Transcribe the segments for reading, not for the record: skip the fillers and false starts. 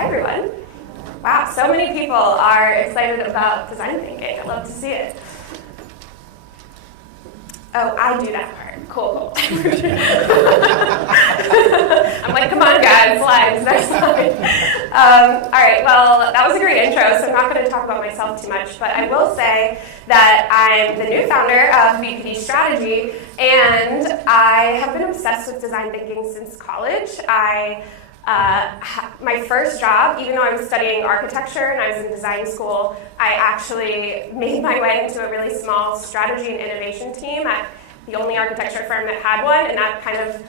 Hi, everyone. Wow, so many people are excited about design thinking. I love to see it. Oh, I do that part. Cool. I'm like, come on, guys, slides, next slide. All right, well, that was a great intro, so I'm not going to talk about myself too much, but I will say that I'm the new founder of BPD Strategy, and I have been obsessed with design thinking since college. My first job, even though I was studying architecture and I was in design school, I actually made my way into a really small strategy and innovation team at the only architecture firm that had one, and that kind of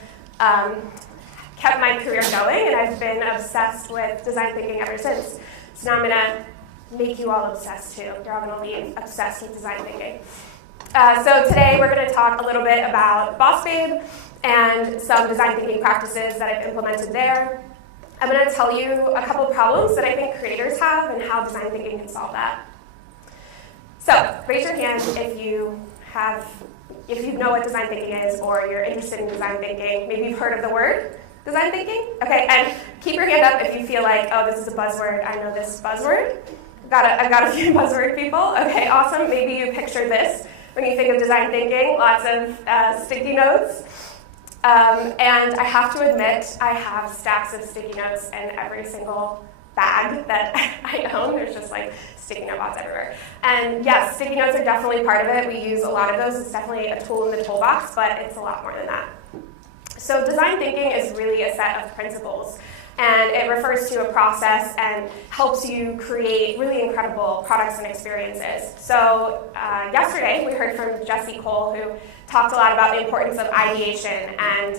kept my career going, and I've been obsessed with design thinking ever since. So now I'm going to make you all obsessed too. You're all going to be obsessed with design thinking. So today we're going to talk a little bit about Boss Babe and some design thinking practices that I've implemented there. I'm going to tell you a couple of problems that I think creators have and how design thinking can solve that. So raise your hand if you know what design thinking is, or you're interested in design thinking. Maybe you've heard of the word design thinking. Okay, and keep your hand up if you feel like, oh, this is a buzzword. I know this buzzword. I've got a few buzzword people. Okay, awesome. Maybe you picture this when you think of design thinking. Lots of sticky notes. And I have to admit, I have stacks of sticky notes in every single bag that I own. There's just like sticky note bots everywhere. And yes, sticky notes are definitely part of it. We use a lot of those. It's definitely a tool in the toolbox, but it's a lot more than that. So design thinking is really a set of principles, and it refers to a process and helps you create really incredible products and experiences. So yesterday we heard from Jesse Cole, who talked a lot about the importance of ideation, and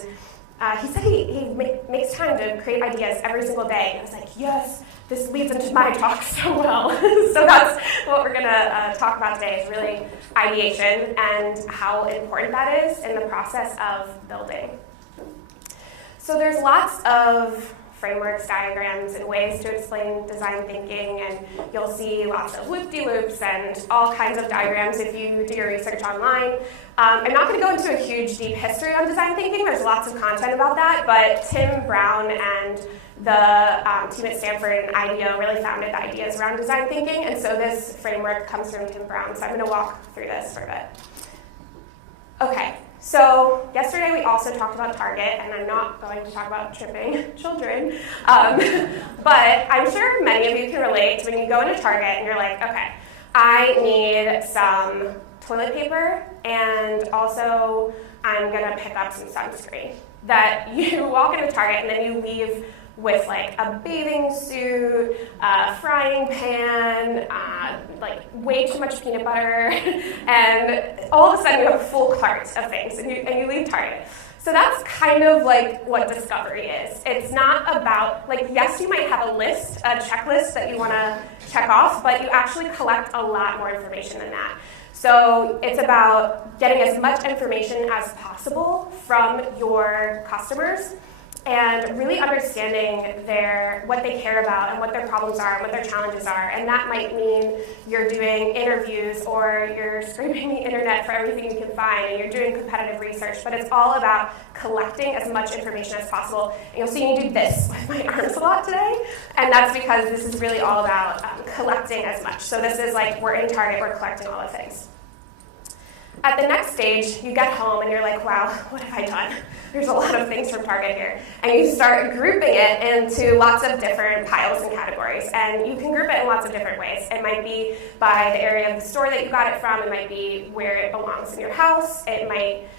he said he makes time to create ideas every single day. I was like, yes, this leads into my talk so well. So that's what we're going to talk about today, is really ideation and how important that is in the process of building. So there's lots of frameworks, diagrams, and ways to explain design thinking, and you'll see lots of loop-de-loops and all kinds of diagrams if you do your research online. I'm not going to go into a huge, deep history on design thinking. There's lots of content about that, but Tim Brown and the team at Stanford and IDEO really founded the ideas around design thinking, and so this framework comes from Tim Brown, so I'm going to walk through this for a bit. Okay. So yesterday we also talked about Target, and I'm not going to talk about tripping children, but I'm sure many of you can relate to when you go into Target and you're like, okay, I need some toilet paper, and also I'm going to pick up some sunscreen. That you walk into Target and then you leave with like a bathing suit, a frying pan, like way too much peanut butter, and all of a sudden you have a full cart of things, and you leave Target. So that's kind of like what discovery is. It's not about, like, yes, you might have a checklist that you want to check off, but you actually collect a lot more information than that. So it's about getting as much information as possible from your customers and really understanding what they care about and what their problems are and what their challenges are. And that might mean you're doing interviews, or you're scraping the internet for everything you can find, and you're doing competitive research. But it's all about collecting as much information as possible. And you'll see me do this with my arms a lot today, and that's because this is really all about collecting as much. So this is like, we're in Target, we're collecting all the things. At the next stage, you get home and you're like, wow, what have I done? There's a lot of things from Target here. And you start grouping it into lots of different piles and categories. And you can group it in lots of different ways. It might be by the area of the store that you got it from. It might be where it belongs in your house. It might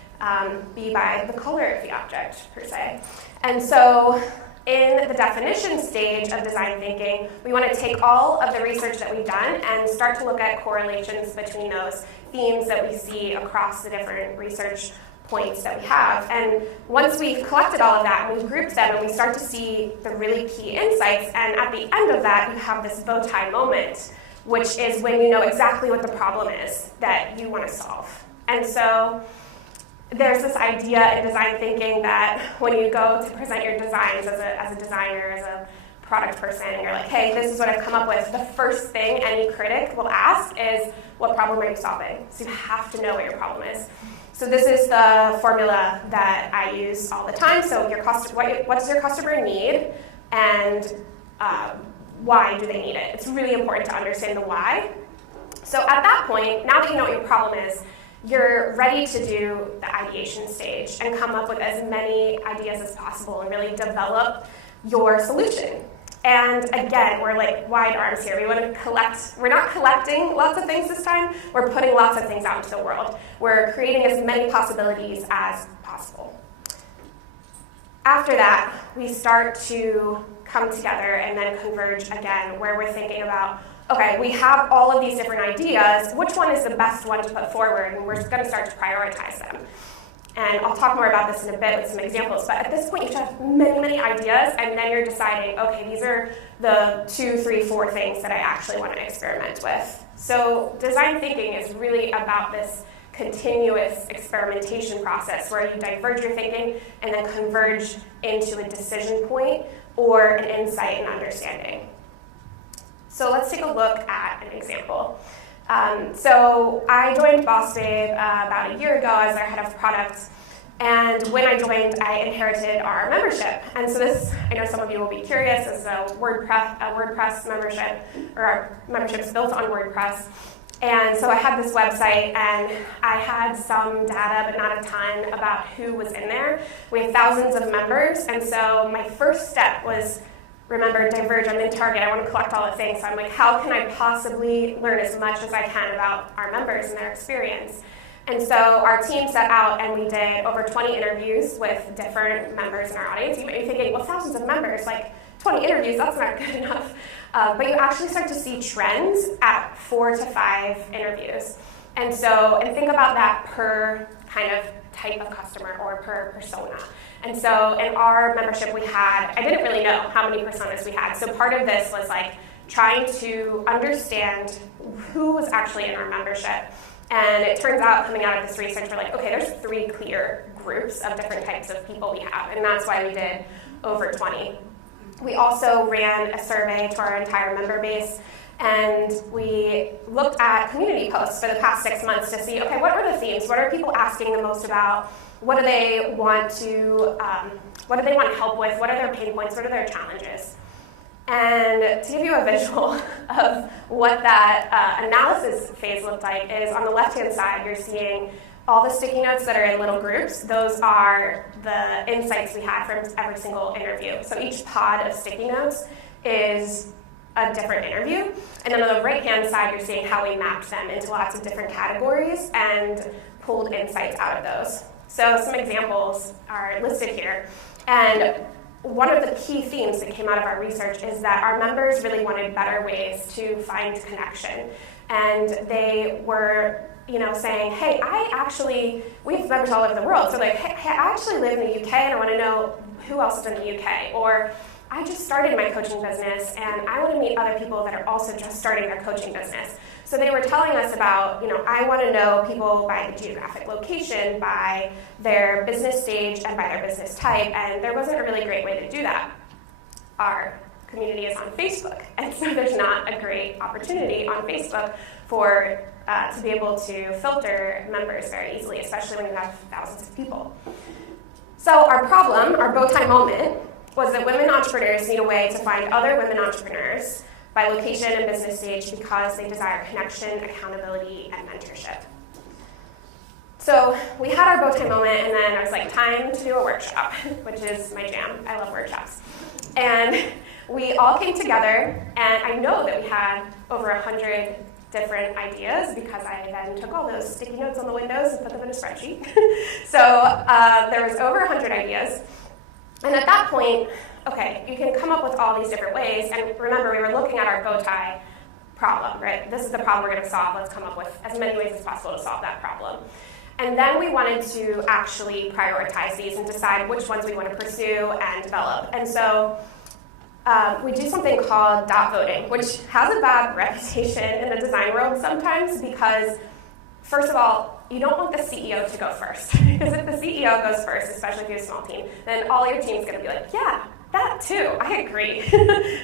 be by the color of the object, per se. And so in the definition stage of design thinking, we want to take all of the research that we've done and start to look at correlations between those themes that we see across the different research points that we have. And once we've collected all of that and we've grouped them and we start to see the really key insights, and at the end of that you have this bow tie moment, which is when you know exactly what the problem is that you want to solve. And so there's this idea in design thinking that when you go to present your designs as a designer, as a product person, and you're like, hey, this is what I've come up with, the first thing any critic will ask is, what problem are you solving? So you have to know what your problem is. So this is the formula that I use all the time. So what does your customer need? And why do they need it. It's really important to understand the why. So at that point, now that you know what your problem is, you're ready to do the ideation stage and come up with as many ideas as possible and really develop your solution. And again, we're like wide arms here. We want to collect. We're not collecting lots of things this time. We're putting lots of things out into the world. We're creating as many possibilities as possible. After that, we start to come together and then converge again, where we're thinking about, okay, we have all of these different ideas. Which one is the best one to put forward? And we're going to start to prioritize them. And I'll talk more about this in a bit with some examples. But at this point, you should have many, many ideas, and then you're deciding, okay, these are the 2, 3, 4 things that I actually want to experiment with. So design thinking is really about this continuous experimentation process where you diverge your thinking and then converge into a decision point or an insight and understanding. So let's take a look at an example. So I joined Boss Babe about a year ago as our head of product, and when I joined, I inherited our membership. And so this, I know some of you will be curious, is a WordPress membership, or our membership is built on WordPress. And so I had this website, and I had some data, but not a ton, about who was in there. We have thousands of members, and so my first step was, remember, diverge. I'm in Target. I want to collect all the things. So I'm like, how can I possibly learn as much as I can about our members and their experience? And so our team set out, and we did over 20 interviews with different members in our audience. You might be thinking, well, thousands of members, like 20 interviews, that's not good enough. But you actually start to see trends at 4 to 5 interviews. And think about that per kind of type of customer or per persona. And so in our membership I didn't really know how many personas we had. So part of this was like trying to understand who was actually in our membership. And it turns out, coming out of this research, we're like, okay, there's 3 clear groups of different types of people we have. And that's why we did over 20. We also ran a survey to our entire member base, and we looked at community posts for the past 6 months to see, okay, what are the themes? What are people asking the most about? What do they want help with? What are their pain points? What are their challenges? And to give you a visual of what that analysis phase looked like is on the left-hand side, you're seeing all the sticky notes that are in little groups. Those are the insights we had from every single interview. So each pod of sticky notes is a different interview. And then on the right-hand side, you're seeing how we mapped them into lots of different categories and pulled insights out of those. So some examples are listed here. And one of the key themes that came out of our research is that our members really wanted better ways to find connection. And they were saying, hey, we have members all over the world. So like, hey, I actually live in the UK and I want to know who else is in the UK. Or I just started my coaching business and I want to meet other people that are also just starting their coaching business. So they were telling us about, I want to know people by the geographic location, by their business stage, and by their business type. And there wasn't a really great way to do that. Our community is on Facebook. And so there's not a great opportunity on Facebook for to be able to filter members very easily, especially when you have thousands of people. So our problem, our bow tie moment, was that women entrepreneurs need a way to find other women entrepreneurs by location and business stage because they desire connection, accountability, and mentorship. So we had our bow tie moment, and then I was like, time to do a workshop, which is my jam. I love workshops. And we all came together, and I know that we had over 100 different ideas because I then took all those sticky notes on the windows and put them in a spreadsheet. So there was over 100 ideas. And at that point, okay, you can come up with all these different ways. And remember, we were looking at our bow tie problem, right? This is the problem we're going to solve. Let's come up with as many ways as possible to solve that problem. And then we wanted to actually prioritize these and decide which ones we want to pursue and develop. And so we do something called dot voting, which has a bad reputation in the design world sometimes because, first of all, you don't want the CEO to go first. Because if the CEO goes first, especially if you have a small team, then all your team's going to be like, yeah, that too, I agree,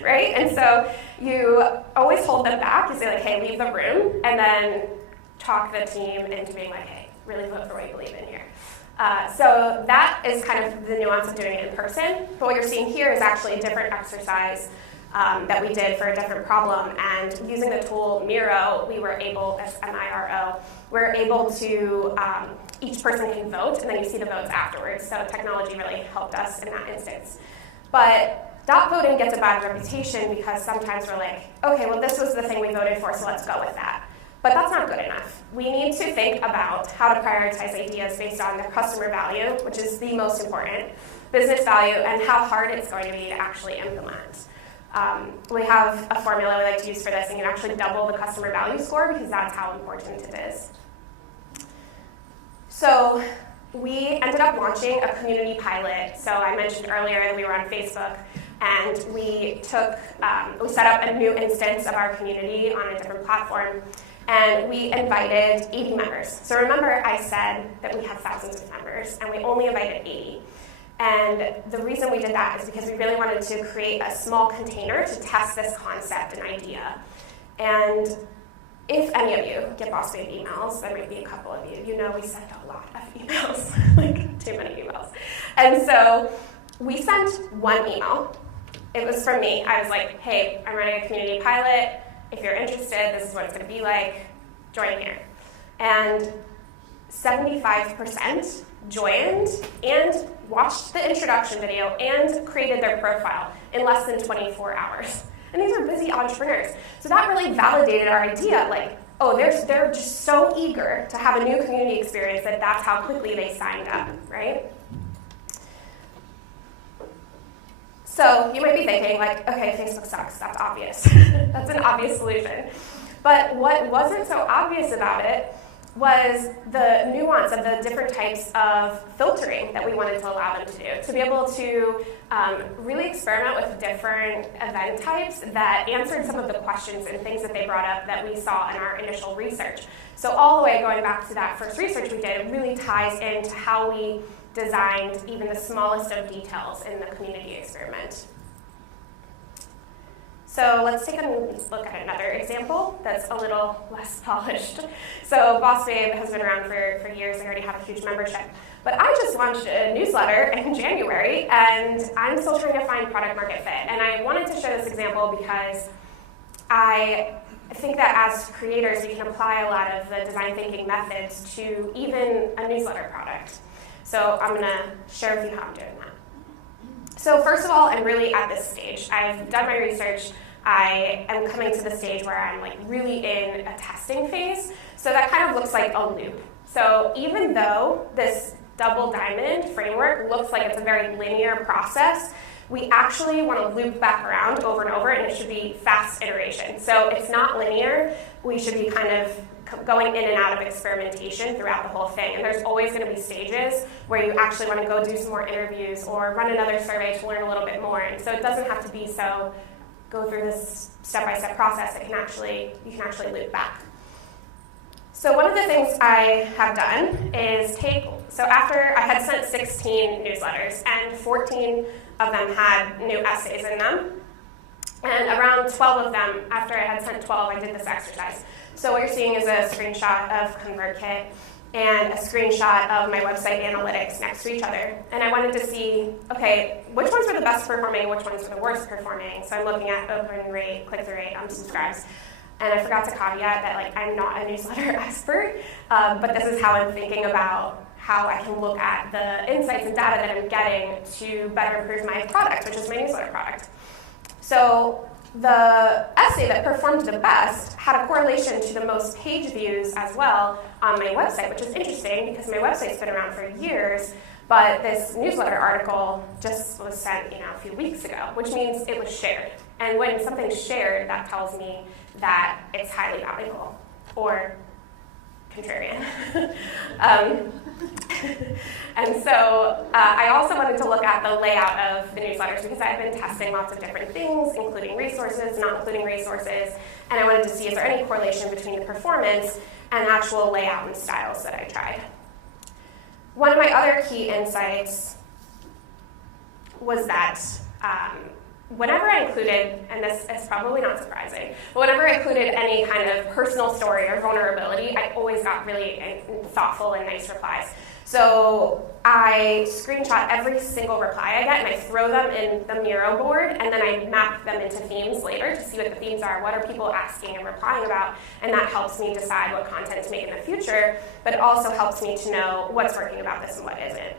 right? And so you always hold them back. You say like, hey, leave the room, and then talk the team into being like, hey, really vote for what you believe in here. So that is kind of the nuance of doing it in person. But what you're seeing here is actually a different exercise that we did for a different problem. And using the tool Miro, we were able, S-M-I-R-O, we're able to, each person can vote, and then you see the votes afterwards. So technology really helped us in that instance. But dot voting gets a bad reputation because sometimes we're like, okay, well, this was the thing we voted for, so let's go with that. But that's not good enough. We need to think about how to prioritize ideas based on their customer value, which is the most important, business value, and how hard it's going to be to actually implement. We have a formula we like to use for this, and you can actually double the customer value score because that's how important it is. So we ended up launching a community pilot. So I mentioned earlier that we were on Facebook, and we set up a new instance of our community on a different platform, and we invited 80 members. So remember I said that we have thousands of members, and we only invited 80. And the reason we did that is because we really wanted to create a small container to test this concept and idea. And if any of you get Boss Babe emails, there might be a couple of you, you know we send a lot of emails, like too many emails. And so we sent one email. It was from me. I was like, hey, I'm running a community pilot. If you're interested, this is what it's going to be like. Join here. And 75% joined and watched the introduction video and created their profile in less than 24 hours. And these are busy entrepreneurs. So that really validated our idea, like, oh, they're just so eager to have a new community experience that that's how quickly they signed up, right? So you might be thinking, like, okay, Facebook sucks, that's obvious. That's an obvious solution. But what wasn't so obvious about it was the nuance of the different types of filtering that we wanted to allow them to do, to be able to really experiment with different event types that answered some of the questions and things that they brought up that we saw in our initial research. So all the way going back to that first research we did, it really ties into how we designed even the smallest of details in the community experiment. So let's take a look at another example that's a little less polished. So Boss Babe has been around for years. I already have a huge membership. But I just launched a newsletter in January, and I'm still trying to find product market fit. And I wanted to show this example because I think that as creators, we can apply a lot of the design thinking methods to even a newsletter product. So I'm going to share with you how I'm doing that. So first of all, I'm really at this stage. I've done my research. I am coming to the stage where I'm like really in a testing phase. So that kind of looks like a loop. So even though this double diamond framework looks like it's a very linear process, we actually want to loop back around over and over, and it should be fast iteration. So it's not linear. We should be kind of going in and out of experimentation throughout the whole thing. And there's always going to be stages where you actually want to go do some more interviews or run another survey to learn a little bit more. And so it doesn't have to be so go through this step-by-step process. You can actually loop back. So one of the things I have done is so after I had sent 16 newsletters, and 14 of them had new essays in them. And around 12 of them, after I had sent 12, I did this exercise. So what you're seeing is a screenshot of ConvertKit and a screenshot of my website analytics next to each other. And I wanted to see, okay, which ones were the best performing, which ones were the worst performing. So I'm looking at open rate, click-through rate, unsubscribes. And I forgot to caveat that I'm not a newsletter expert, but this is how I'm thinking about how I can look at the insights and data that I'm getting to better improve my product, which is my newsletter product. So the essay that performed the best had a correlation to the most page views as well on my website, which is interesting because my website's been around for years, but this newsletter article just was sent a few weeks ago, which means it was shared. And when something's shared, that tells me that it's highly valuable or contrarian. And so I also wanted to look at the layout of the newsletters because I've been testing lots of different things, including resources, not including resources, and I wanted to see is there any correlation between the performance and actual layout and styles that I tried. One of my other key insights was that whenever I included, and this is probably not surprising, but whenever I included any kind of personal story or vulnerability, I always got really thoughtful and nice replies. So I screenshot every single reply I get, and I throw them in the Miro board, and then I map them into themes later to see what the themes are, what are people asking and replying about, and that helps me decide what content to make in the future, but it also helps me to know what's working about this and what isn't.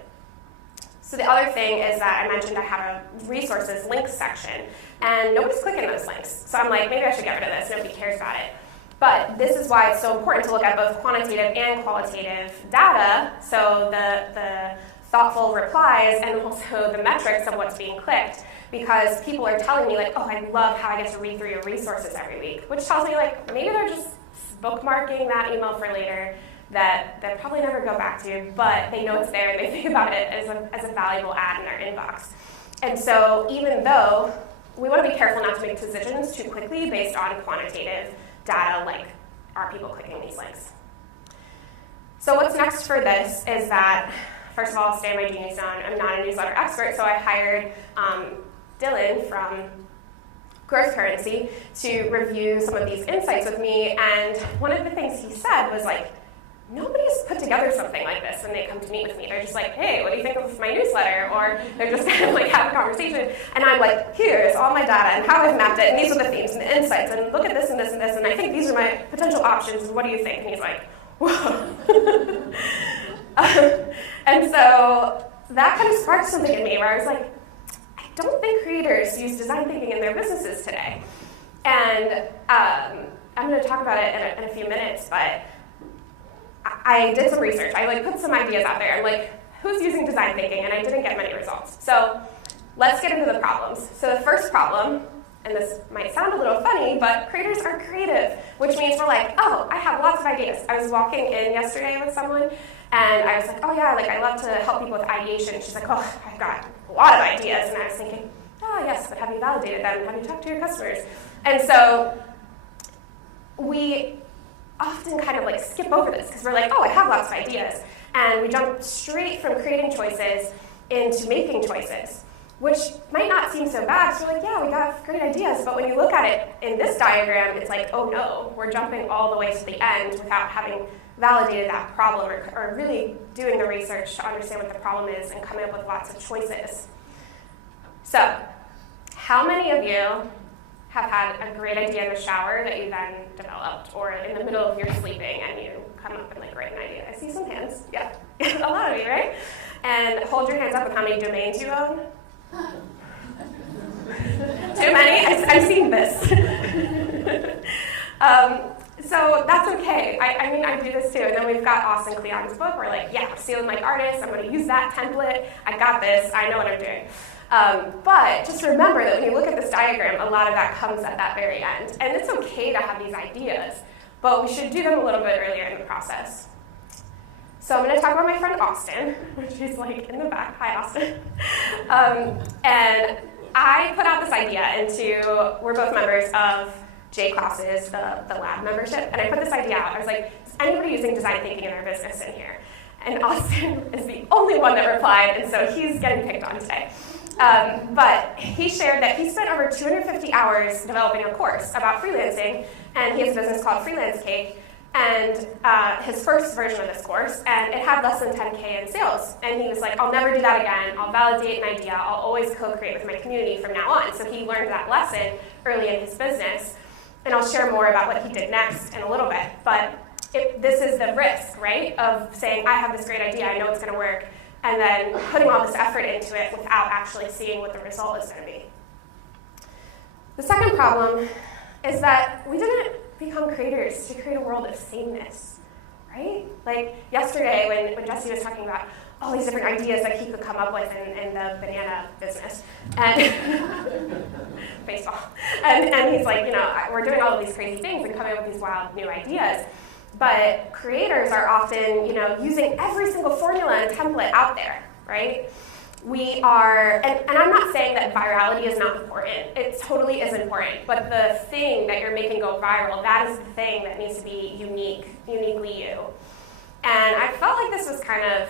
So the other thing is that I mentioned I have a resources links section, and nobody's clicking those links. So I'm like, maybe I should get rid of this, nobody cares about it. But this is why it's so important to look at both quantitative and qualitative data, so the thoughtful replies and also the metrics of what's being clicked, because people are telling me like, oh, I love how I get to read through your resources every week, which tells me like, maybe they're just bookmarking that email for later that they'll probably never go back to, but they know it's there and they think about it as a valuable ad in their inbox. And so even though we want to be careful not to make decisions too quickly based on quantitative data, like, are people clicking these links? So what's next for this is that, first of all, I'll stay in my genius zone. I'm not a newsletter expert, so I hired Dylan from Growth Currency to review some of these insights with me, and one of the things he said was like, nobody's put together something like this when they come to meet with me. They're just like, hey, what do you think of my newsletter? Or they're just kind of like have a conversation. And I'm like, here's all my data and how I've mapped it, and these are the themes and the insights, and look at this and this and this, and I think these are my potential options, and what do you think? And he's like, whoa. And so that kind of sparked something in me where I was like, I don't think creators use design thinking in their businesses today. And I'm going to talk about it in a few minutes, but I did some research. I put some ideas out there. I'm like, who's using design thinking? And I didn't get many results. So let's get into the problems. So the first problem, and this might sound a little funny, but creators are creative, which means we're like, oh, I have lots of ideas. I was walking in yesterday with someone, and I was like, oh yeah, I love to help people with ideation. She's like, oh, I've got a lot of ideas. And I was thinking, oh yes, but have you validated them? Have you talked to your customers? And so we often kind of skip over this because we're like, oh, I have lots of ideas. And we jump straight from creating choices into making choices, which might not seem so bad. So we're like, yeah, we got great ideas. But when you look at it in this diagram, it's like, oh no, we're jumping all the way to the end without having validated that problem or really doing the research to understand what the problem is and coming up with lots of choices. So how many of you have had a great idea in the shower that you then developed, or in the middle of your sleeping and you come up and write an idea? I see some hands. Yeah, a lot of you, right? And hold your hands up with how many domains you own. Too many? I've seen this. So that's okay. I mean, I do this too. And then we've got Austin Kleon's book. We're like, yeah, I'm stealing like artist. I'm going to use that template. I got this. I know what I'm doing. But just remember that when you look at this diagram, a lot of that comes at that very end. And it's okay to have these ideas, but we should do them a little bit earlier in the process. So I'm going to talk about my friend Austin, which is in the back. Hi, Austin. And I put out this idea into, we're both members of J classes, the lab membership, and I put this idea out. I was like, is anybody using design thinking in their business in here? And Austin is the only one that replied, and so he's getting picked on today. But he shared that he spent over 250 hours developing a course about freelancing, and he has a business called Freelance Cake, and his first version of this course, and it had less than 10K in sales. And he was like, I'll never do that again. I'll validate an idea. I'll always co-create with my community from now on. So he learned that lesson early in his business, and I'll share more about what he did next in a little bit. But this is the risk, right, of saying, I have this great idea, I know it's going to work, and then putting all this effort into it without actually seeing what the result is going to be. The second problem is that we didn't become creators to create a world of sameness, right? Yesterday when Jesse was talking about all these different ideas that he could come up with in the banana business, and baseball, and he's like, we're doing all of these crazy things and coming up with these wild new ideas. But creators are often, using every single formula and template out there, right? We are, and I'm not saying that virality is not important. It totally is important. But the thing that you're making go viral, that is the thing that needs to be uniquely you. And I felt like this was kind of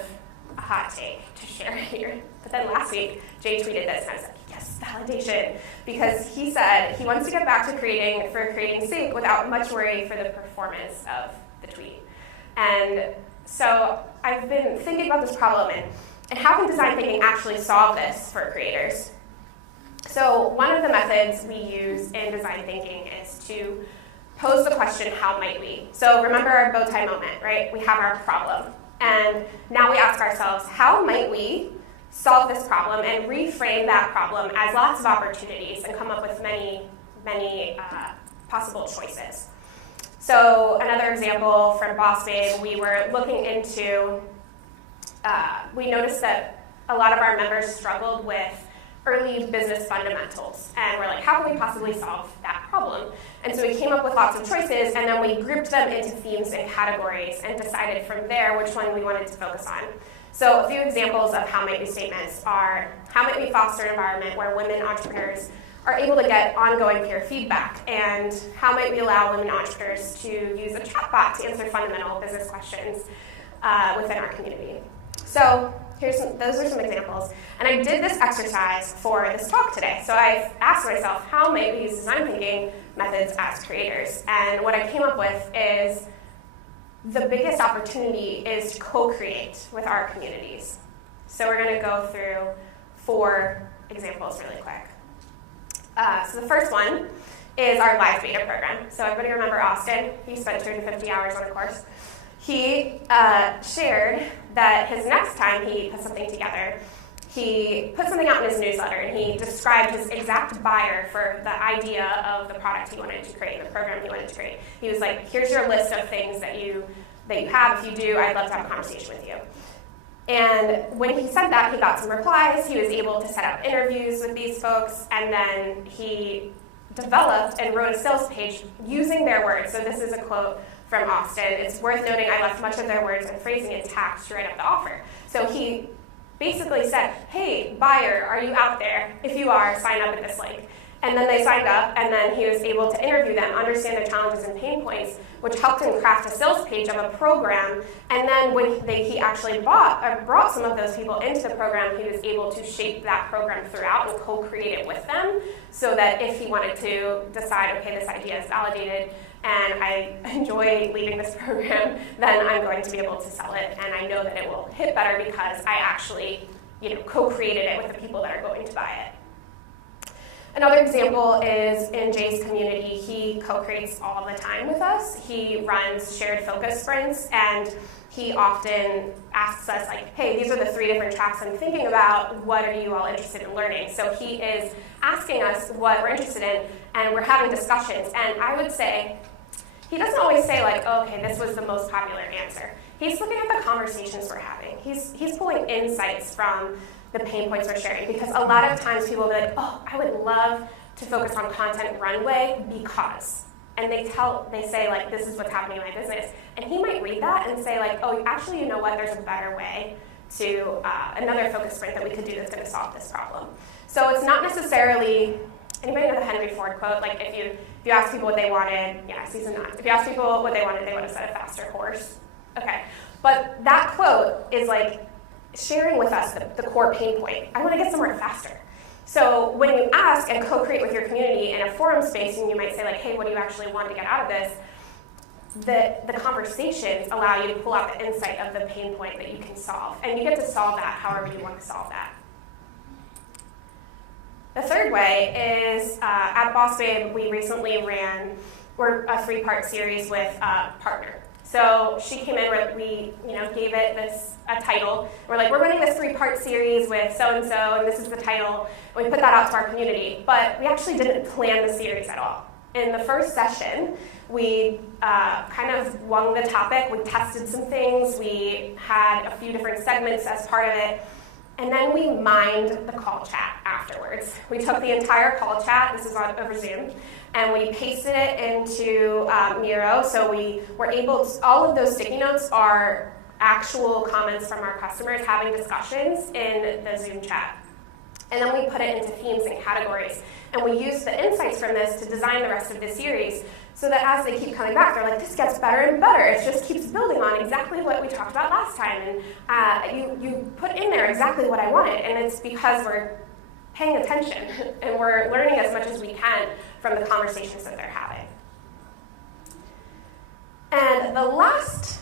a hot take to share here. But then last week, Jay tweeted this, and I was like, yes, validation, because he said he wants to get back to creating for creating's sake without much worry for the performance of the tweet. And so I've been thinking about this problem and how can design thinking actually solve this for creators? So one of the methods we use in design thinking is to pose the question, how might we? So remember our bow tie moment, right? We have our problem. And now we ask ourselves, how might we solve this problem and reframe that problem as lots of opportunities and come up with many possible choices. So another example from Boss Babe, we were looking into, we noticed that a lot of our members struggled with early business fundamentals. And we're like, how can we possibly solve that problem? And so we came up with lots of choices, and then we grouped them into themes and categories and decided from there which one we wanted to focus on. So a few examples of how might we statements are, how might we foster an environment where women entrepreneurs are able to get ongoing peer feedback, and how might we allow women entrepreneurs to use a chatbot to answer fundamental business questions within our community. So those are some examples. And I did this exercise for this talk today. So I asked myself, how might we use design thinking methods as creators? And what I came up with is the biggest opportunity is to co-create with our communities. So we're going to go through 4 examples really quick. So the first one is our live beta program. So everybody remember Austin? He spent 250 hours on the course. He shared that his next time he put something together, he put something out in his newsletter, and he described his exact buyer for the idea of the product he wanted to create, the program he wanted to create. He was like, here's your list of things that you have. If you do, I'd love to have a conversation with you. And when he said that, he got some replies. He was able to set up interviews with these folks, and then he developed and wrote a sales page using their words. So this is a quote from Austin. It's worth noting I left much of their words and phrasing intact to write up the offer. So he basically said, hey, buyer, are you out there? If you are, sign up at this link. And then they signed up, and then he was able to interview them, understand their challenges and pain points, which helped him craft a sales page of a program. And then when he actually brought some of those people into the program, he was able to shape that program throughout and co-create it with them, so that if he wanted to decide, okay, this idea is validated, and I enjoy leading this program, then I'm going to be able to sell it, and I know that it will hit better because I actually, co-created it with the people that are going to buy it. Another example is in Jay's community. He co-creates all the time with us. He runs shared focus sprints, and he often asks us, like, hey, these are the 3 different tracks I'm thinking about. What are you all interested in learning? So he is asking us what we're interested in, and we're having discussions. And I would say, he doesn't always say, like, oh, okay, this was the most popular answer. He's looking at the conversations we're having. He's pulling insights from the pain points we're sharing, because a lot of times people will be like, oh, I would love to focus on content runway because, and they say, like, this is what's happening in my business, and he might read that and say, like, oh, actually, you know what, there's a better way to another focus sprint that we could do that's going to solve this problem. So it's not necessarily, anybody know the Henry Ford quote? Like, if you ask people what they wanted, yeah, season 9. If you ask people what they wanted, they would have said a faster horse. Okay, but that quote is like sharing with us the core pain point. I want to get somewhere faster. So when you ask and co-create with your community in a forum space, and you might say, like, hey, what do you actually want to get out of this? The conversations allow you to pull out the insight of the pain point that you can solve. And you get to solve that however you want to solve that. The third way is, at Boss Babe, we recently ran a 3-part series with a partner. So she came in, we gave it a title. We're like, we're running this 3-part series with so-and-so, and this is the title. And we put that out to our community. But we actually didn't plan the series at all. In the first session, we kind of wung the topic. We tested some things. We had a few different segments as part of it. And then we mined the call chat afterwards. We took the entire call chat, this is over Zoom, and we pasted it into Miro. So we were able to, all of those sticky notes are actual comments from our customers having discussions in the Zoom chat. And then we put it into themes and categories. And we used the insights from this to design the rest of the series, so that as they keep coming back, they're like, this gets better and better. It just keeps building on exactly what we talked about last time. And you put in there exactly what I wanted. And it's because we're paying attention and we're learning as much as we can from the conversations that they're having. And the last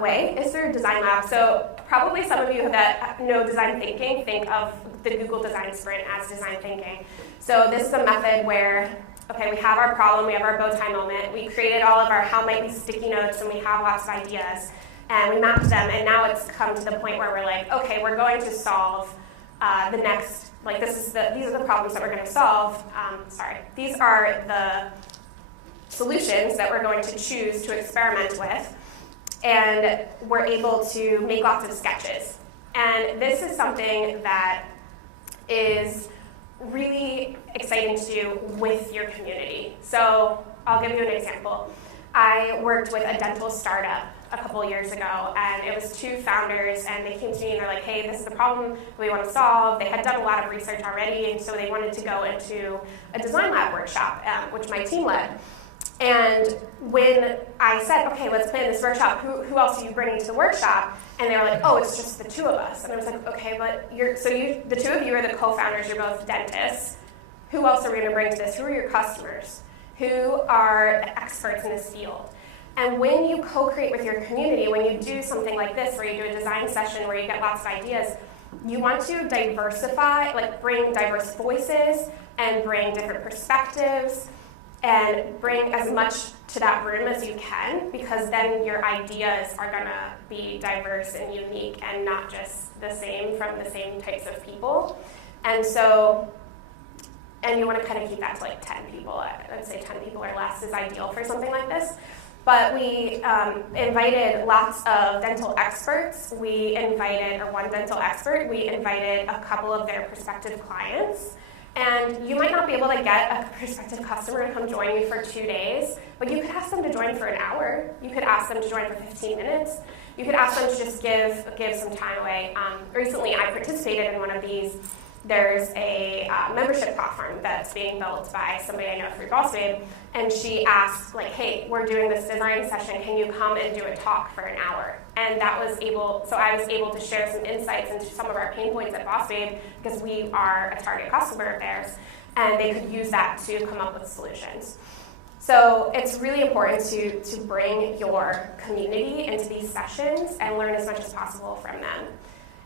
way is through design lab. So probably some of you that know design thinking think of the Google Design Sprint as design thinking. So this is a method where, okay, we have our problem, we have our bow tie moment, we created all of our how might be sticky notes, and we have lots of ideas, and we mapped them, and now it's come to the point where we're like, okay, we're going to solve the next, like these are the problems that we're going to solve. These are the solutions that we're going to choose to experiment with, and we're able to make lots of sketches. And this is something that is really exciting to do with your community. So I'll give you an example. I worked with a dental startup a couple years ago, and it was two founders, and they came to me and they're like, hey, this is the problem we want to solve. They had done a lot of research already, and so they wanted to go into a design lab workshop, which my team led. And when I said, okay, let's plan this workshop, who else are you bringing to the workshop? And they were like, oh, it's just the two of us. And I was like, okay, but the two of you are the co-founders, you're both dentists. Who else are we going to bring to this? Who are your customers? Who are the experts in this field? And when you co-create with your community, when you do something like this, where you do a design session where you get lots of ideas, you want to diversify, like bring diverse voices and bring different perspectives and bring as much to that room as you can, because then your ideas are going to be diverse and unique and not just the same from the same types of people. And you want to kind of keep that to like 10 people. I'd say 10 people or less is ideal for something like this. But we invited lots of dental experts. We invited one dental expert. We invited a couple of their prospective clients. And you might not be able to get a prospective customer to come join you for 2 days, but you could ask them to join for an hour. You could ask them to join for 15 minutes. You could ask them to just give some time away. Recently, I participated in one of these. There's a membership platform that's being built by somebody I know through Boss Babe, and she asked, like, hey, we're doing this design session, can you come and do a talk for an hour? And I was able to share some insights into some of our pain points at Boss Babe, because we are a target customer of theirs, and they could use that to come up with solutions. So it's really important to bring your community into these sessions and learn as much as possible from them.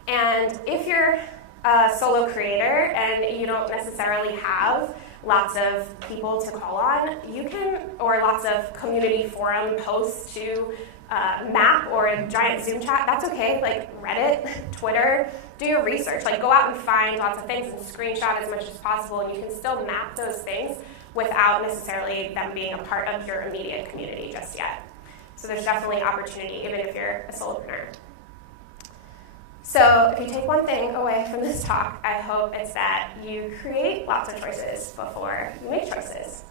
And if you're a solo creator and you don't necessarily have lots of people to call on, or lots of community forum posts to map, or a giant Zoom chat, that's okay. Like Reddit, Twitter, do your research. Like go out and find lots of things and screenshot as much as possible, and you can still map those things without necessarily them being a part of your immediate community just yet. So there's definitely opportunity, even if you're a solopreneur. So if you take one thing away from this talk, I hope it's that you create lots of choices before you make choices.